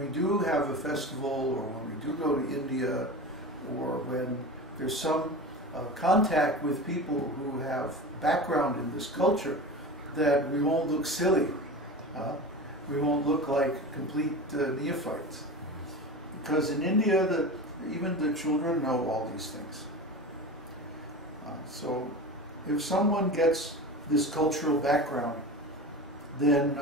We do have a festival, or when we do go to India, or when there's some contact with people who have background in this culture, that we won't look silly. We won't look like complete neophytes. Because in India, even the children know all these things. So if someone gets this cultural background, then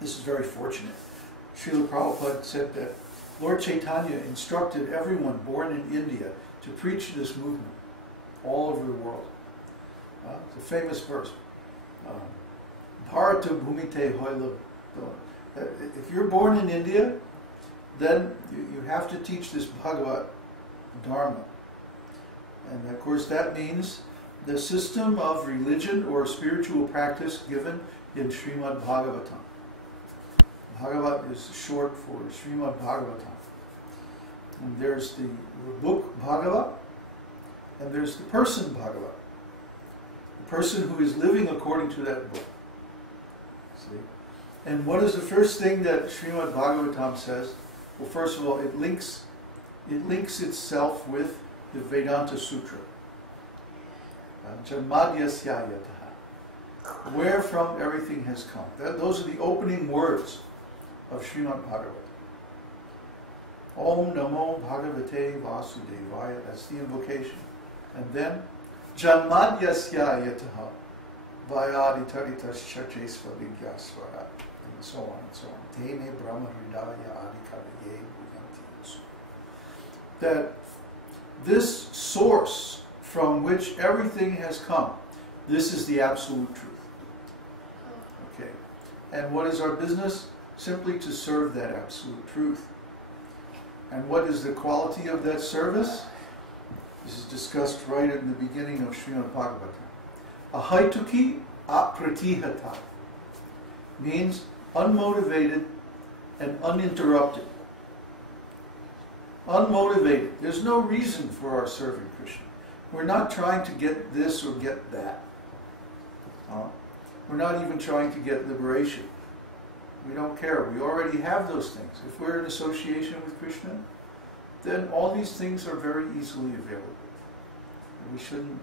this is very fortunate. Srila Prabhupada said that Lord Chaitanya instructed everyone born in India to preach this movement all over the world. It's a famous verse. Bharata Bhumite Hoila. If you're born in India, then you have to teach this Bhagavat Dharma. And of course that means the system of religion or spiritual practice given in Srimad Bhagavatam. Bhagavat is short for Srimad Bhagavatam. And there's the book Bhagavat, and there's the person Bhagavat. The person who is living according to that book. See? And what is the first thing that Srimad Bhagavatam says? Well, first of all, it links itself with the Vedanta Sutra. Janmadhyasya yataha. Where from everything has come. Those are the opening words of Srimad Bhagavatam. Om Namo Bhagavate Vasudevaya. That's the invocation. And then Janmadhyasya yataha Vayaditaritas Chachesva Vigyasvara. And so on and so on. Tene Brahma Hridaya Adikavaye Bhuyanti. That this source from which everything has come, this is the absolute truth. Okay. And what is our business? Simply to serve that absolute truth. And what is the quality of that service? This is discussed right in the beginning of Srimad Bhagavatam. Ahaituki apratihata means unmotivated and uninterrupted. Unmotivated. There's no reason for our serving Krishna. We're not trying to get this or get that. We're not even trying to get liberation. We don't care. We already have those things. If we're in association with Krishna, then all these things are very easily available. And we shouldn't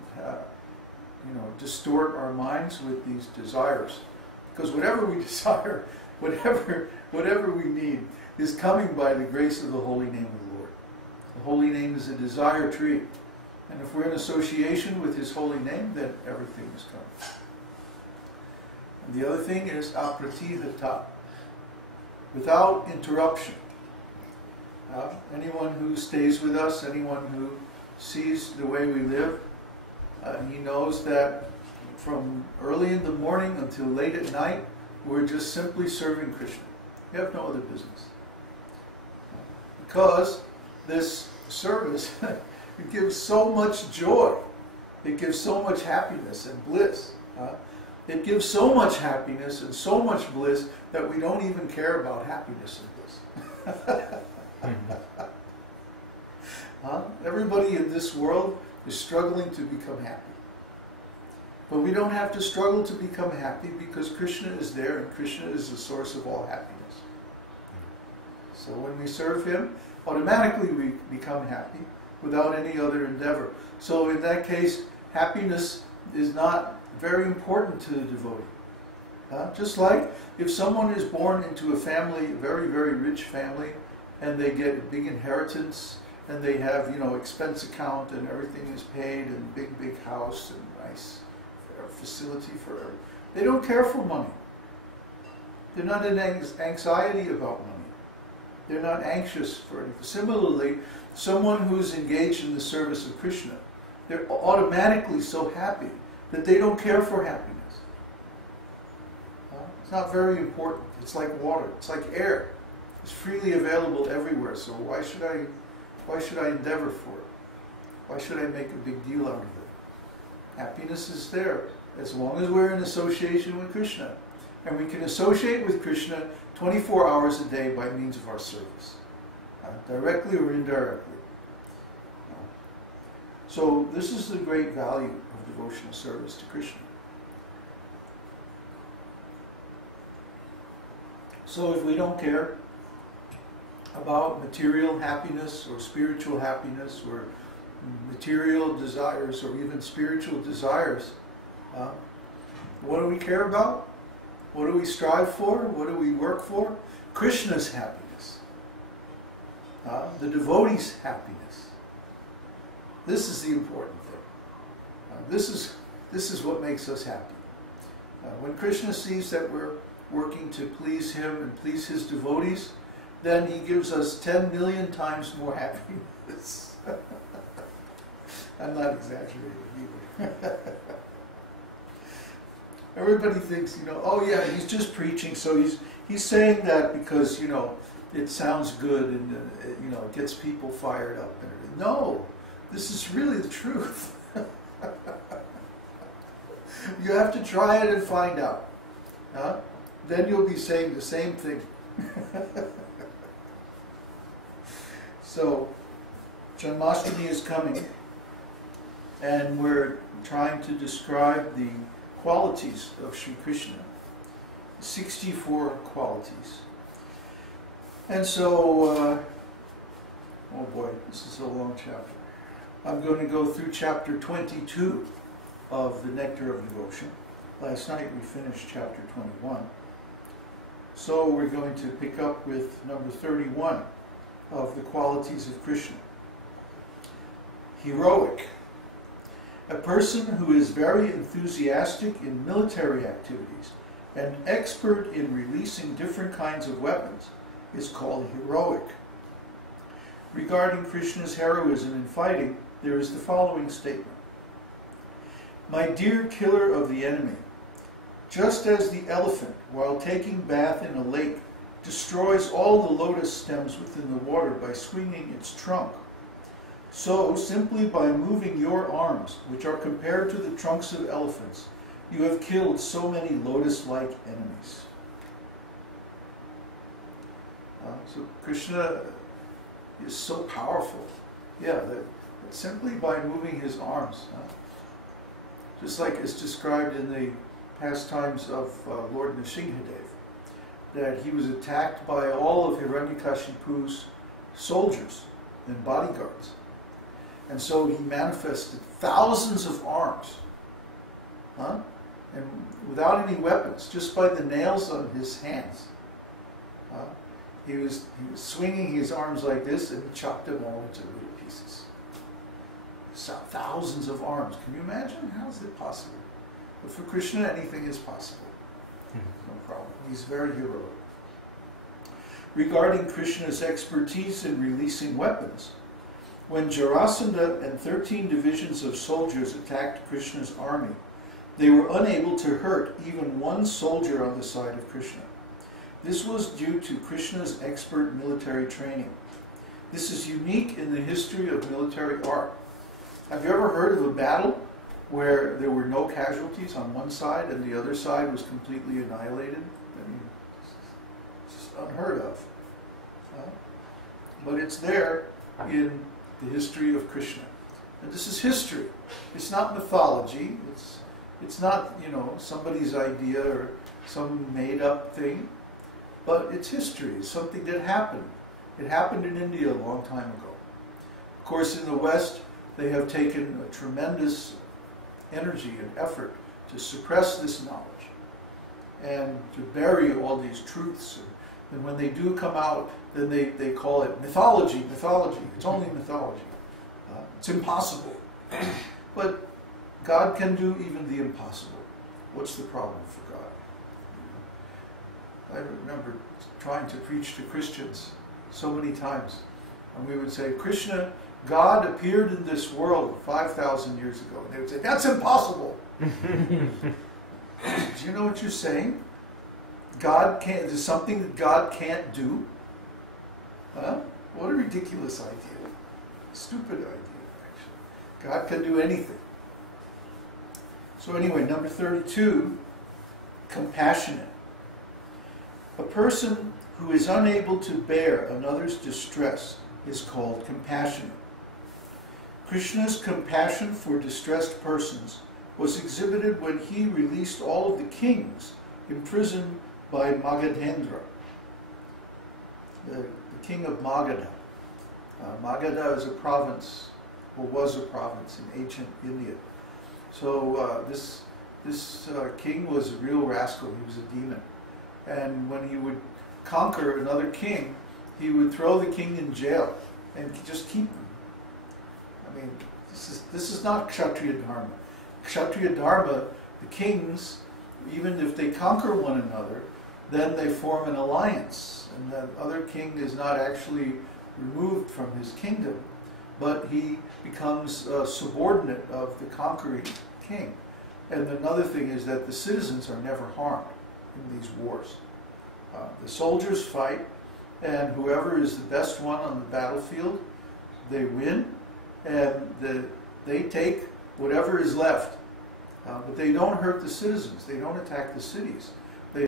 distort our minds with these desires. Because whatever we desire, whatever we need, is coming by the grace of the holy name of the Lord. The holy name is a desire tree. And if we're in association with His holy name, then everything is coming. And the other thing is apratihata, without interruption. Anyone who stays with us, anyone who sees the way we live, he knows that from early in the morning until late at night, we're just simply serving Krishna. We have no other business. Because this service, it gives so much joy. It gives so much happiness and bliss. It gives so much happiness and so much bliss that we don't even care about happiness and bliss. Everybody in this world is struggling to become happy. But we don't have to struggle to become happy because Krishna is there and Krishna is the source of all happiness. So when we serve Him, automatically we become happy without any other endeavor. So in that case, happiness is not very important to the devotee. Just like if someone is born into a family, a very, very rich family, and they get a big inheritance, and they have, expense account, and everything is paid, and big, big house, and nice facility for everything. They don't care for money. They're not in anxiety about money. They're not anxious for anything. Similarly, someone who's engaged in the service of Krishna, they're automatically so happy that they don't care for happiness. It's not very important. It's like water. It's like air. It's freely available everywhere. So why should I endeavor for it? Why should I make a big deal out of it? Happiness is there as long as we're in association with Krishna. And we can associate with Krishna 24 hours a day by means of our service, directly or indirectly. So this is the great value of devotional service to Krishna. So if we don't care, about material happiness or spiritual happiness or material desires or even spiritual desires. What do we care about? What do we strive for? What do we work for? Krishna's happiness. The devotees' happiness. This is the important thing. This is what makes us happy. When Krishna sees that we're working to please him and please his devotees, then he gives us 10 million times more happiness. I'm not exaggerating either. Everybody thinks, oh yeah, he's just preaching, so he's saying that because, it sounds good and, it gets people fired up. No, this is really the truth. You have to try it and find out. Then you'll be saying the same thing. So, Janmashtami is coming, and we're trying to describe the qualities of Sri Krishna. 64 qualities. And so, oh boy, this is a long chapter. I'm going to go through chapter 22 of the Nectar of Devotion. Last night we finished chapter 21. So we're going to pick up with number 31 of the qualities of Krishna. Heroic. A person who is very enthusiastic in military activities and expert in releasing different kinds of weapons is called heroic. Regarding Krishna's heroism in fighting, there is the following statement. My dear killer of the enemy, just as the elephant, while taking bath in a lake, destroys all the lotus stems within the water by swinging its trunk, so simply by moving your arms, which are compared to the trunks of elephants, you have killed so many lotus-like enemies. So Krishna is so powerful. Yeah, that simply by moving his arms. Just like it's described in the pastimes of Lord Nrsimhadev, that he was attacked by all of Hiranyakashipu's soldiers and bodyguards. And so he manifested thousands of arms, and without any weapons, just by the nails on his hands. He was swinging his arms like this and chopped them all into little pieces. So thousands of arms. Can you imagine? How is it possible? But for Krishna, anything is possible. No problem. He's very heroic. Regarding Krishna's expertise in releasing weapons, when Jarasandha and 13 divisions of soldiers attacked Krishna's army, they were unable to hurt even one soldier on the side of Krishna. This was due to Krishna's expert military training. This is unique in the history of military art. Have you ever heard of a battle where there were no casualties on one side and the other side was completely annihilated? I mean, it's just unheard of. But it's there in the history of Krishna. And this is history. It's not mythology. It's not, somebody's idea or some made-up thing. But it's history. It's something that happened. It happened in India a long time ago. Of course, in the West, they have taken a tremendous energy and effort to suppress this knowledge and to bury all these truths. And when they do come out, then they call it mythology, mythology. It's only mythology. It's impossible. But God can do even the impossible. What's the problem for God? I remember trying to preach to Christians so many times. And we would say, Krishna, God appeared in this world 5,000 years ago. And they would say, that's impossible. Do you know what you're saying? God can't, there's something that God can't do? What a ridiculous idea. Stupid idea, actually. God can do anything. So anyway, number 32, compassionate. A person who is unable to bear another's distress is called compassionate. Krishna's compassion for distressed persons was exhibited when he released all of the kings imprisoned by Magadhendra. the king of Magadha. Magadha is a province, or was a province in ancient India. So this king was a real rascal. He was a demon. And when he would conquer another king, he would throw the king in jail and just keep him. I mean, this is not Kshatriya Dharma. Kshatriya Dharma, the kings, even if they conquer one another, then they form an alliance. And the other king is not actually removed from his kingdom, but he becomes a subordinate of the conquering king. And another thing is that the citizens are never harmed in these wars. The soldiers fight, and whoever is the best one on the battlefield, they win, and they take whatever is left. But they don't hurt the citizens. They don't attack the cities.